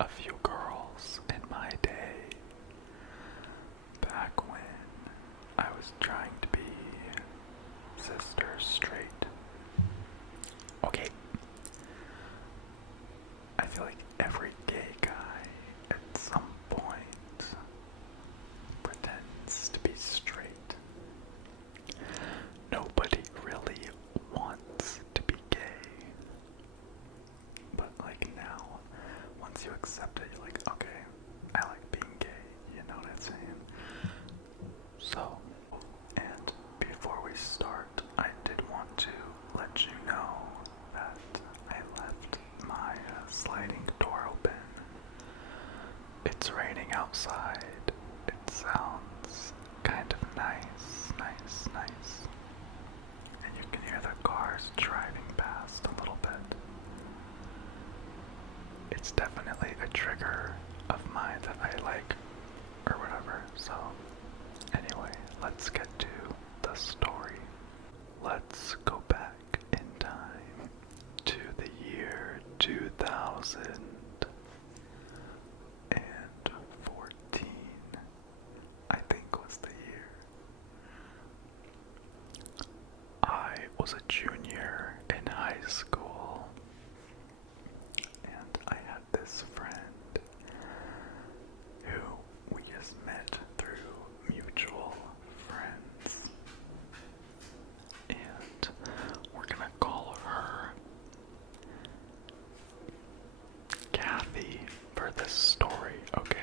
a few girls in my day, back when I was trying to be sister straight. Okay, I feel like every gay guy at some point pretends to be straight. Nobody really wants to be gay. But like now, once you accept it, you're like, okay, I like being gay, you know what I'm saying? So, and before we start, I did want to let you know that I left my sliding door open. It's raining outside. It sounds kind of nice, nice, nice. And you can hear the cars driving past a little bit. It's definitely a trigger of mine that I like, or whatever. So, anyway, let's get to the story. Let's go back in time to the year 2014. I think was the year. I was a junior in high school, and I had this friend who we just met through mutual friends, and we're gonna call her Kathy for this story, okay?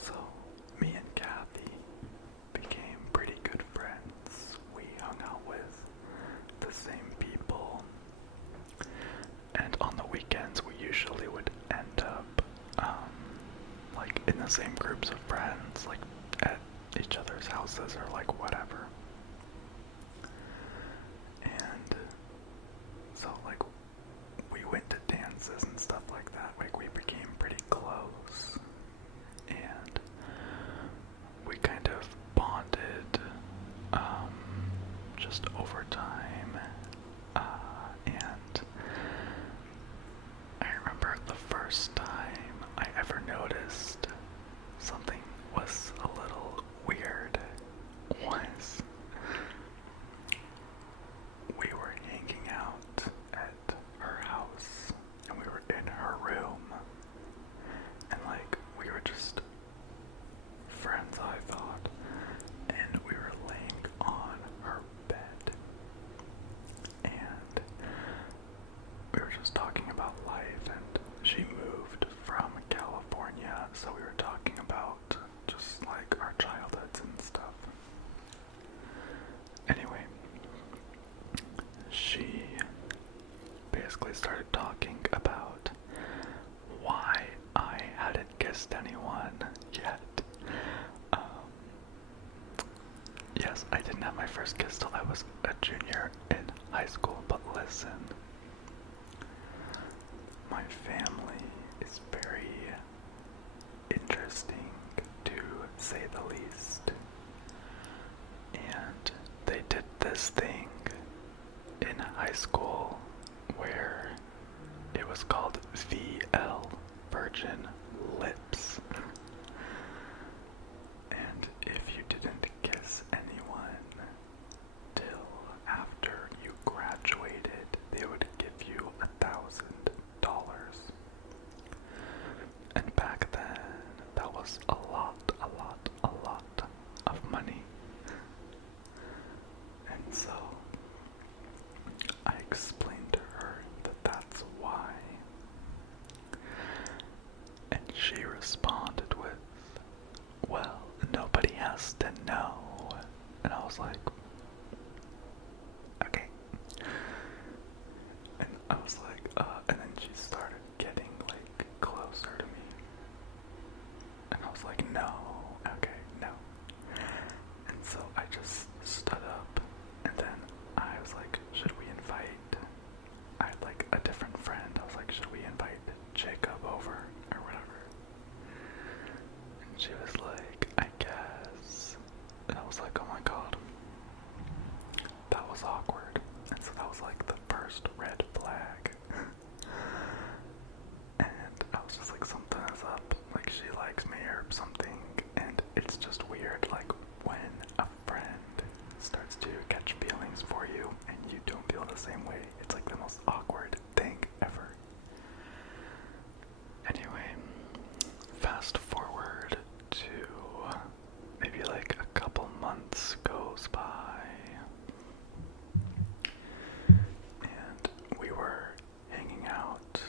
So, me and Kathy became pretty good friends. We hung out with the same people, and on the weekends we usually would end up like in the same groups of friends, like at each other's houses or like whatever. And so like we went to dances and stuff like that. Like we became pretty close, and we kind of bonded just over time. And I remember the first time I ever noticed something was a little weird was we were hanging out at her house, and we were in her room, and like we were just friends, I thought, and we were laying on her bed, and we were just talking about life, and she moved from California, so we were talking about just like our childhoods and stuff. Anyway, she basically started talking about why I hadn't kissed anyone yet. Yes, I didn't have my first kiss till I was a junior in high school, but listen. My family is very interesting, to say the least. And they did this thing in high school where it was called VL, Virgin Lips. And if you didn't kiss anyone till after you graduated, they would give you $1,000. And back then, that was a lot of money. And so, I explained to her that that's why. And she responded with, well, nobody has to know. And I was like, okay. And I was like, and then she started getting like closer to me. And I was like, weird, like when a friend starts to catch feelings for you and you don't feel the same way. It's like the most awkward thing ever. Anyway, fast forward to maybe like a couple months goes by, and we were hanging out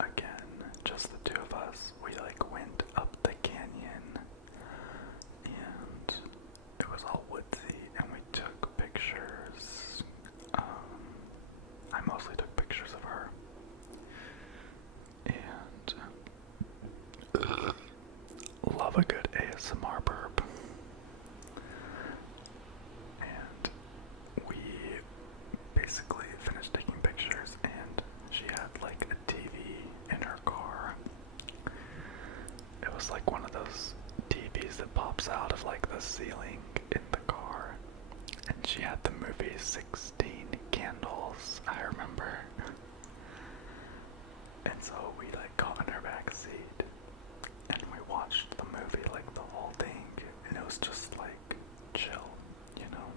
again, just the two of us. We like went up the canyon, and it was all woodsy, and we took pictures. I mostly took pictures of her, and love a good ASMR burp. And we basically finished taking pictures, and she had like a TV in her car. It was like one of those TVs that pops out of like the ceiling in the car, and she had the movie 16 Candles, I remember. And so we like got in her back seat and we watched the movie, like the whole thing, and it was just like chill, you know?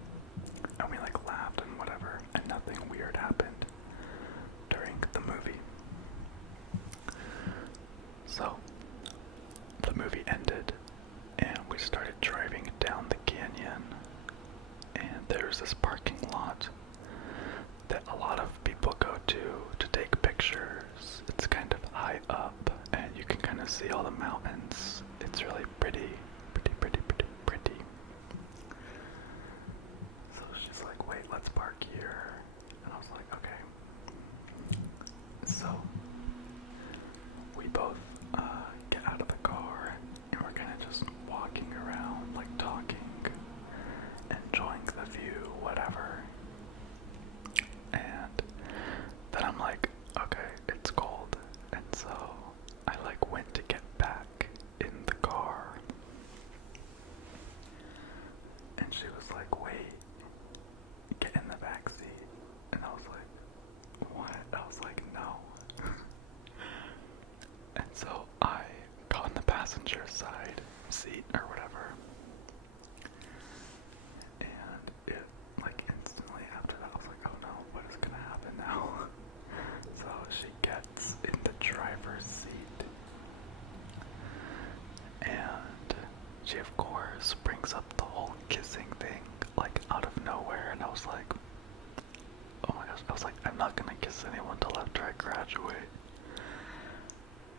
And we like laughed and whatever, and nothing weird happened during the movie. So the movie ended and we started driving down the canyon, and there's this parking lot that a lot of people go to take pictures. It's kind of high up and you can kind of see all the mountains. It's really pretty. So she's like, wait, let's park here. And I was like, okay. So we both get out of the car and we're kind of just walking around, like talking, enjoying the view, whatever. And then I'm like, okay, it's cold. And so I like went to get back in the car. And she was like, wait, get in the back seat. And I was like, what? I was like, no. And so I got on the passenger side seat or whatever. And it, like, instantly after that, I was like, oh no, what is gonna happen now? So she gets in the driver's seat, and she of course brings up the whole kissing thing, like out of nowhere, and I was like, oh my gosh, I was like, I'm not gonna kiss anyone till after I graduate.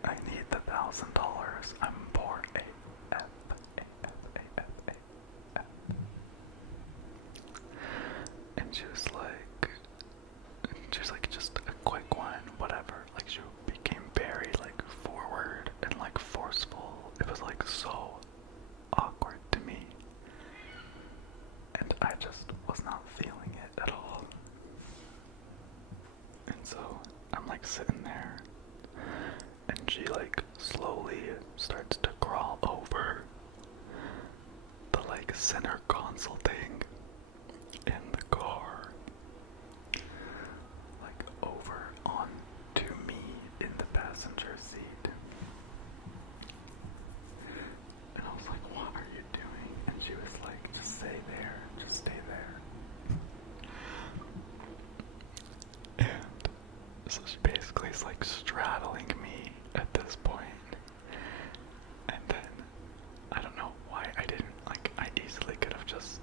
I need the $1,000. I'm poor AF. And she was like, just a quick one, whatever. Like, she became very, like, forward and, like, forceful. It was, like, so awkward to me. And I just was not feeling it at all. And so, I'm, like, sitting there, and she, like, slowly starts to crawl over the, like, center console thing in the car, like over onto me in the passenger seat. And I was like, what are you doing? And she was like, just stay there, just stay there. And so she basically is like straddling me at this point. And then I don't know why I didn't, like, I easily could have just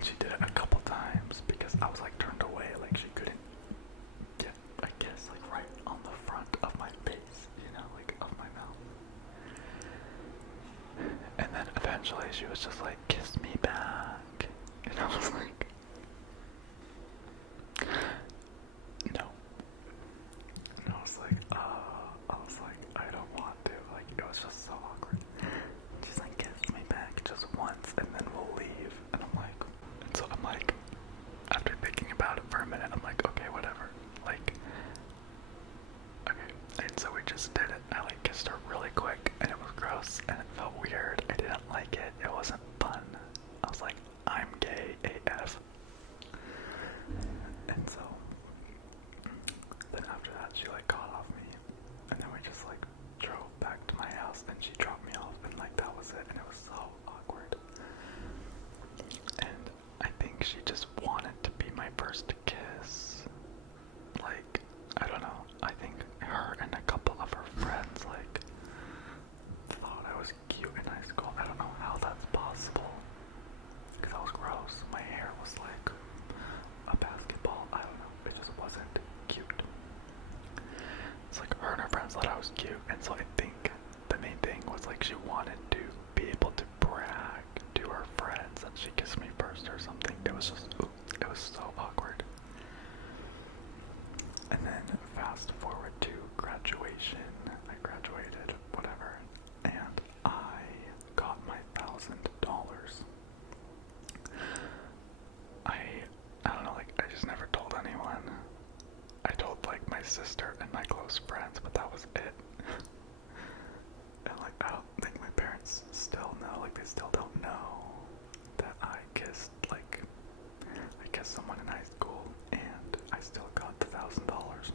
And she did it a couple times because I was like turned away, like she couldn't get, I guess, like right on the front of my face, you know, like of my mouth. And then eventually she was just like, kiss me back. And I was like, no. And I was like, I don't want to. Like, it was just so awkward. She's like, kiss me back just once and then we'll leave. And I'm like, and so I'm like, after thinking about it for a minute, I'm like, okay, whatever. Like, okay. And so we just did it. I like kissed her really quick and it was gross and it felt weird. I didn't like it. It wasn't fun. I was like, I'm gay AF. And so then after that she like got off me and then we just like drove back to my house and she dropped me off and like that was it and it was so awkward. And I think she just wanted to be my first kiss. Like, I don't know. I think her and a couple of her friends like thought I was cute in high school. I don't know how that's possible. Because I was gross. My hair was like a basketball. I don't know. It just wasn't cute. It's like her and her friends thought I was cute. And so I think the main thing was like she wanted to be able to brag to her friends that she kissed me first or something. It was just, it was so awkward. And then fast forward to graduation. I graduated, whatever, and I got my $1,000. I don't know, like, I just never told anyone. I told, like, my sister and my close friends, but that was it. And, like, I don't think my parents still know, like, they still don't know that I kissed someone in high school, and I still got the $1,000.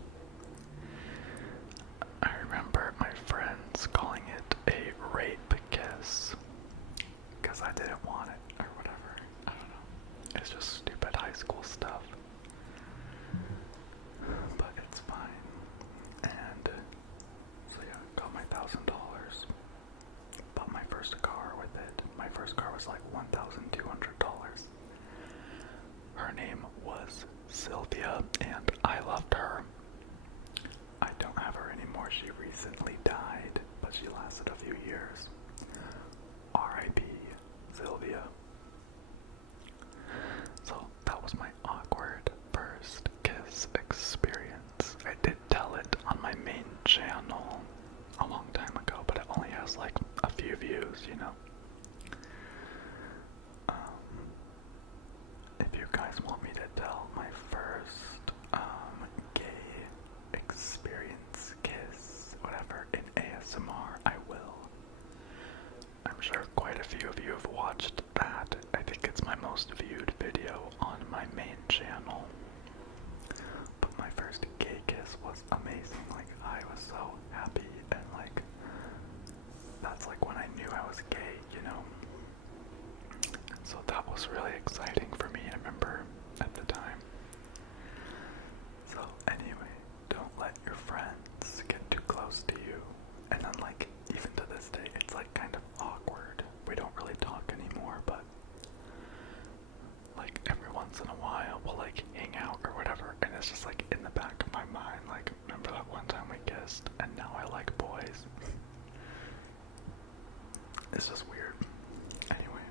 I remember my friends calling it a rape kiss, because I didn't want it, or whatever. I don't know. It's just stupid high school stuff. But it's fine. And so yeah, got my $1,000. Bought my first car with it. My first car was like $1,200. Her name was Sylvia, and I loved her. I don't have her anymore. She recently died, but she lasted a few years. R.I.P. Sylvia. So that was my awkward first kiss experience. I did tell it on my main channel a long time ago, but it only has like a few views, you know. If you guys want me to tell my first gay experience, kiss, whatever, in ASMR, I will. I'm sure quite a few of you have watched that. I think it's my most viewed video on my main channel. But my first gay kiss was amazing. Like, I was so happy, and like, that's like when I knew I was gay, you know? So that was really exciting for me, I remember, at the time. So anyway, don't let your friends get too close to you. And then like, even to this day, it's like kind of awkward. We don't really talk anymore, but like every once in a while we'll like hang out or whatever, and it's just like in the back of my mind, like, remember that one time we kissed and now I like boys? It's just weird. Anyway,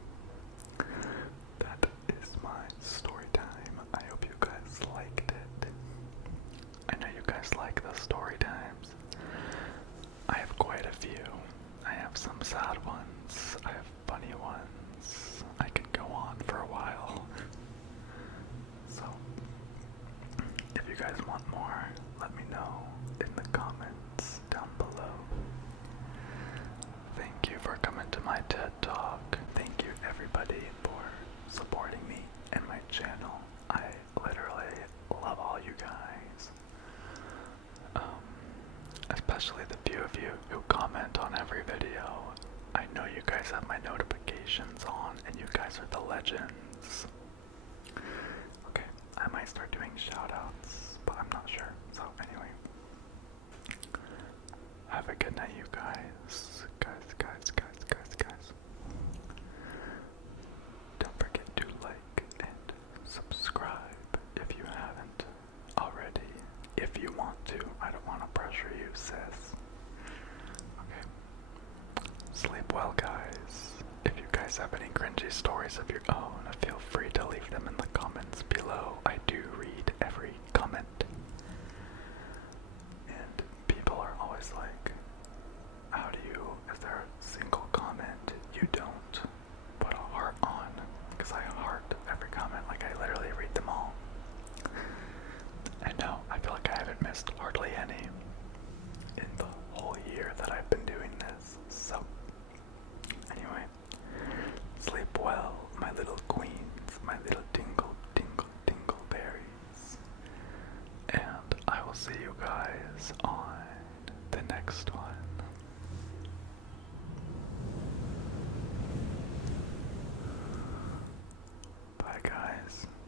that is my story time. I hope you guys liked it. I know you guys like the story times. I have quite a few. I have some sad ones. I have funny ones. I can go on for a while. So, if you guys want more, let me know in the comments down below. Thank you for coming to my TED Talk. Thank you everybody for supporting me and my channel. I literally love all you guys. Especially the few of you who comment on every video. I know you guys have my notifications on, and you guys are the legends. Okay, I might start doing shoutouts, but I'm not sure. So anyway, have a good night, you guys. Guys. Don't forget to like and well, guys. If you guys have any cringy stories of your own, feel free to leave them in the comments below. I do read every comment. And people are always like, how do you, is there a single comment you don't put a heart on? Because I heart every comment, like I literally read them all. And no, I feel like I haven't missed hardly any in the whole year that I've been doing this. So, anyway, sleep well, my little queens, my little tingle, tingle, tingle berries. And I will see you guys on the next one.